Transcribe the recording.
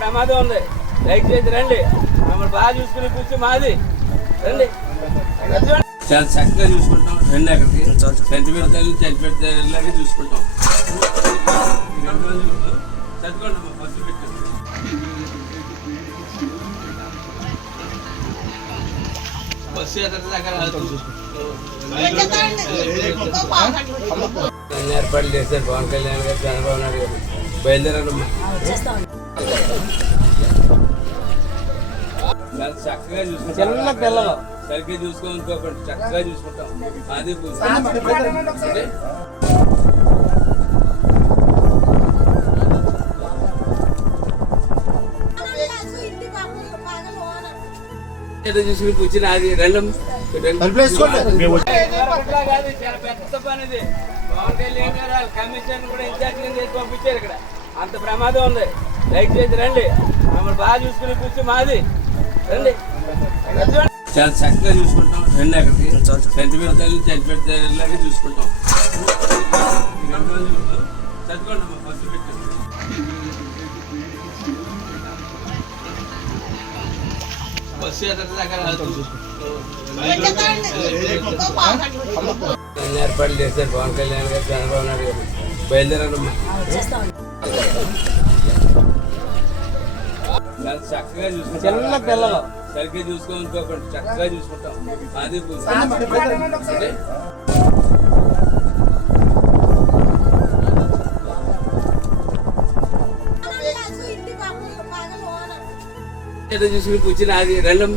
ప్రమాదం ఉంది. దయచేసి రండి, మమ్మల్ని బాగా చూసుకుని కూర్చో మాది రండి. చాలా చక్కగా చూసుకుంటాం. రండి అక్కడికి చనిపెడతాలాగే చూసుకుంటాం. చదువుకోండి అమ్మా, ఫస్ట్ పెట్టు. బస్సు ఎక్కడ దగ్గర ఏర్పాట్లు చేశారు పవన్ కళ్యాణ్ గారు, చంద్రబాబు నాయుడు గారు. బయలుదేరాలమ్మా. చాలా చక్కగా చూసుకుంటాం. చిన్న పిల్లలు సరిగ్గా చూసుకోనుకోకండి, చక్కగా చూసుకుంటాం. అది ఏదో చూసుకుని కూర్చుని అది రెండం కాదు, చాలా పెద్ద పని ఇది. పవన్ కళ్యాణ్ గారు కమిషన్ కూడా ఇన్ఛార్జ్ చేసి పంపించారు. ఇక్కడ అంత ప్రమాదం ఉంది. దయచేసి రండి, మమ్మల్ని బాగా చూసుకుని కూర్చో మాది రండి. చాలా చక్కగా చూసుకుంటాం. రండి అక్కడికి చనిపెడతాలాగే చూసుకుంటాం. చదువుకోండి అమ్మా, ఫస్ట్ పెట్టు. బస్సు ఎక్కడ దగ్గర ఏర్పాట్లు చేశారు పవన్ కళ్యాణ్ గారు, చంద్రబాబు నాయుడు గారు. బయలుదేరాలమ్మా. చాలా చక్కగా చూసుకుంటాం. చిన్న పిల్లలు సరిగ్గా చూసుకోనుకోకండి, చక్కగా చూసుకుంటాం. అది ఏదో చూసుకుని కూర్చుని అది రెండం